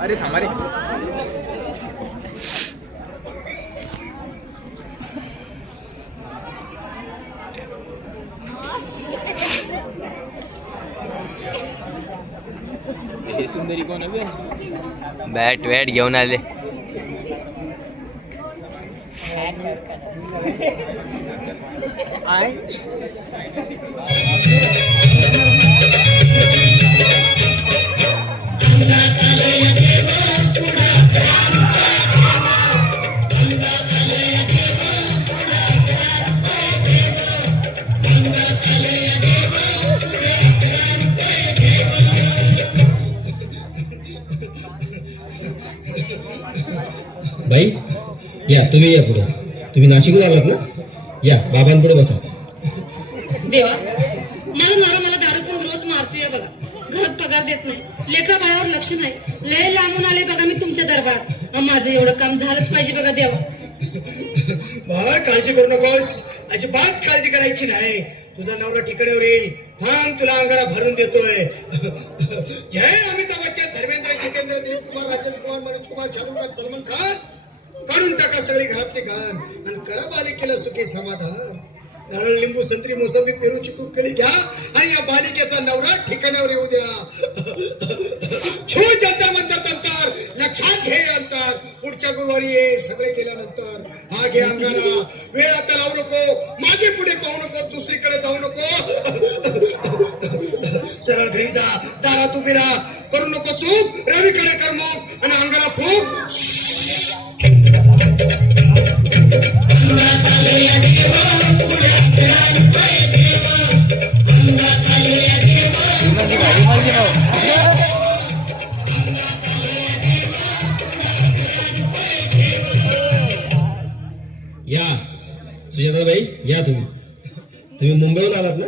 अरे थांबा रे. हे सुंदरी कोण आहे? बॅट वॅट घेऊन आले. बाई या, तुम्ही या पुढे. तुम्ही नाशिकहून आलात ना? या बाबांपुढे बसा. देवा, माझा नवरा मला दारू पण रोज मारतोय बघा. घरात पगार देत नाही, लेकरा बाळावर लक्ष नाही. लय लांबून आले बघा मी तुमच्या दरबारात. माझं एवढं काम झालंच पाहिजे बघा देवा. बाळा काळजी करू नकोस, अजिबात काळजी करायची नाही. तुझा नवरा ठिकाण्यावर येईल. थांब, तुला अंगारा भरून देतोय. जय अमिताभ बच्चन, धर्मेंद्र, जितेंद्र, दिलीप कुमार, राजेंद्र कुमार, मनोज कुमार, शाहरुख खान, सलमान खान. काढून टाका सगळी घरातले घाण आणि करा बालिकेला सुखी समाधान. नारळ, लिंबू, संत्री, मोसंबी, पेरू, चिकू, केळी घ्या आणि या बालिकेचा नवरा ठिकाण्यावर येऊ द्या. छू जंतर मंतर तंतर, लक्षात घे अंतर. पुढच्या गुरुवारी ये, सगळे गेल्यानंतर. हा घे अंगारा, वेळ आता लावू नको, मागे पुढे पाहू नको, दुसरीकडे जाऊ नको. सरळ घरी जा, दारात उभी राहा, करू नको चूक. रवीकडे कर मग आणि अंगारा फूक. या सुजाताबाई, या तुम्ही मुंबईहून आलात ना?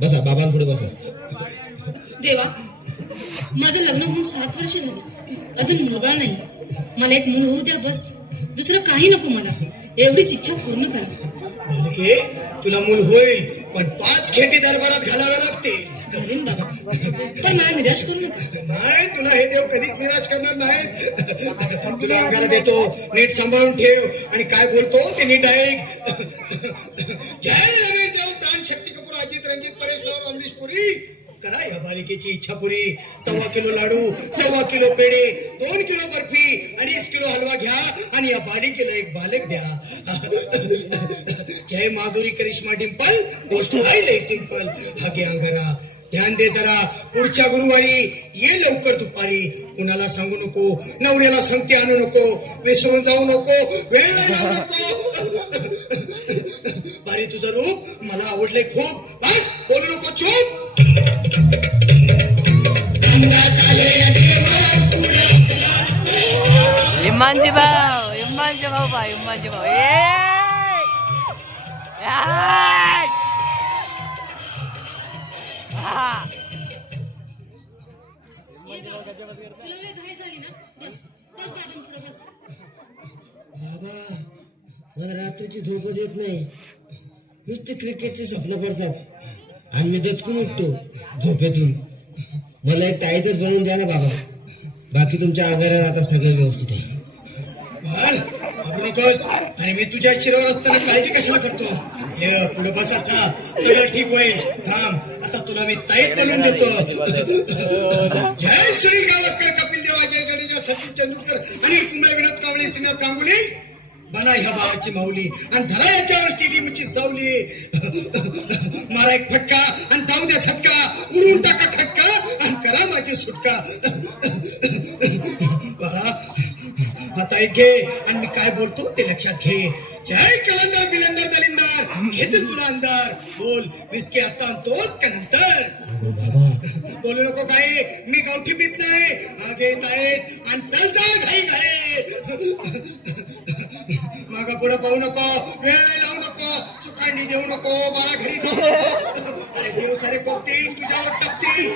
बसा, बाबांपुढे बसा. देवा, माझं लग्न होऊन 7 वर्ष झाली, अजून मुलबाळ नाही. मला एक मूल होऊ द्या बस. दुसरं काही नको मला. एवढीच इच्छा पूर्ण करा. बालिके, तुला मूल होईल, पण 5 खेटी दरबारात घालाव्या लागतील. घालीन बाबा, पण मला निराश करू नका. नाही, तुला हे देव कधीच निराश करणार नाहीत. तुला अंगारा देतो, नीट सांभाळून ठेव आणि काय बोलतो ते नीट ऐक. जय रमेश देव, प्राण शक्ती कपूर, अजित रंजित, परेश राव, अमरीश पुरी. करा या बालिकेची इच्छा पुरी. 1.25 किलो लाडू, 1.25 किलो पेढे, 2 किलो बर्फी, 2.5 किलो हलवा घ्या आणि या बालिकेला एक बालक द्या. जय माधुरी, करिश्मा, डिंपल, गोष्ट आहे लय सिंपल. हा घे अंगारा, ध्यान दे जरा. पुढच्या गुरुवारी ये लवकर दुपारी. कुणाला सांगू नको, नवऱ्याला संगती आणू नको, विसरून जाऊ नको, वेळ लावू नको. बारी, तुझं रूप मला आवडले खूप. बस, बोलू नको, चूप. इम्मानजी भाऊ, इम्मानजी भाऊ बा, इम्मानजी भाऊ. बाबा, मला रात्रीची झोपच येत नाही. नुसते क्रिकेटचे स्वप्न पडतात आणि मी दचकून उठतो झोपेतून. मला एक ताईतच बनवून द्या ना बाबा. बाकी तुमच्या आगारात आता सगळं व्यवस्थित आहे. आणि मी तुझ्या शिरावर असताना काळजी कशाला करतो? हे पुढे बस, असा सगळं ठीक होईल. थांब, आता तुला मी ताईत बनवून देतो. जय श्री गावस्कर, कपिल देव, अजय जडेजा, सचिन तेंडुलकर, अनिल कुंबळे, विनोद कांबळे, श्रीनाथ गांगुली. बना ह्या भावाची माऊली आणि धरा याच्यावर स्टेडियमची सावली. मारा एक फटका आणि जाऊ द्या सटका. उडून टाका खटका आणि करा माझी सुटका. आता घे आणि मी काय बोलतो ते लक्षात घे. जय कलंदर, बिलंदर, दलिंदर, घेतील तुला अंधार. बोल, विस्की आता आणतोस का नंतर? बोलू नको काही, मी गावठी पीत नाही. आगे येत आहेत आणि चल जा घाई घाई. मागा पुढे पाहू नको, वेळ लावू नको, चुकांडी देऊ नको, मला घरी जाऊ नको. अरे देव सारे कोपतील, तुझ्यावर टपतील.